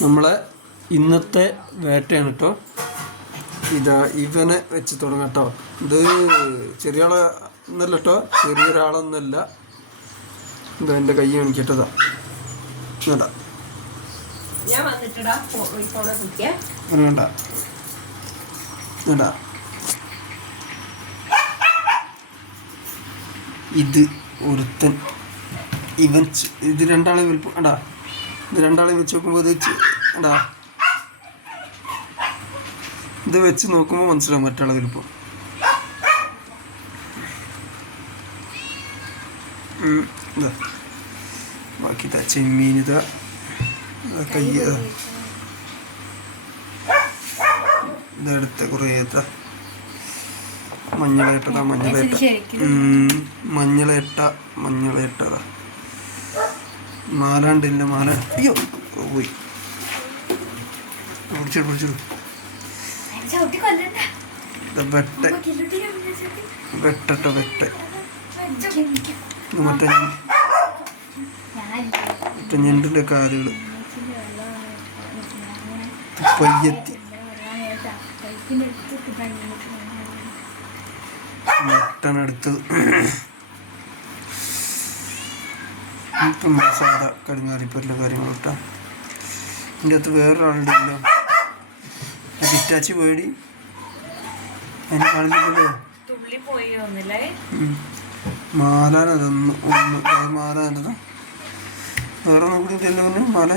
നമ്മളെ ഇന്നത്തെ വേട്ടയാണ് കേട്ടോ. ഇതാ ഇവനെ വെച്ച് തുടങ്ങാം കേട്ടോ. ഇത് ചെറിയ ആളെ ഒന്നല്ല കേട്ടോ, ചെറിയൊരാളൊന്നല്ല. ഇതാ എൻ്റെ കൈ കാണിക്കട്ടതാ. വേണ്ട വേണ്ട, ഇത് ഒരുത്തൻ. ഇവൻ ഇത് രണ്ടാളെ വലുപ്പം എടാ, ഇത് രണ്ടാളെ വെച്ച് നോക്കുമ്പോൾ എടാ, ഇത് വെച്ച് നോക്കുമ്പോൾ മനസ്സിലാവും മറ്റാളെ വലുപ്പം. ഇതാ ബാക്കി ഇതാ ചെമ്മീൻ, ഇതാ കൈ, ഇതെടുത്ത കുറേ മഞ്ഞളേട്ടതാ, മഞ്ഞളേട്ടതാ മാലാണ്ടില്ല, മാല. അയ്യോ പോയി, പിടിച്ചിട്ടു. വെട്ട മറ്റേ ഞണ്ടിൻ്റെ കാലുകൾ. പയ്യത്തി മട്ടനടുത്തത്. ഇപ്പം സാധാ കടുങ്ങാറിപ്പല്ല കാര്യങ്ങളിട്ടാ. ഇതിൻ്റെ അകത്ത് വേറൊരാളുണ്ടല്ലോ, ഹിറ്റാച്ചി പേടി അതിന് കളിഞ്ഞില്ലല്ലോ. മാലാനതൊന്ന് മാലാനത് വേറെ ഒന്നും കൂടി ഇല്ലല്ലോ. മാല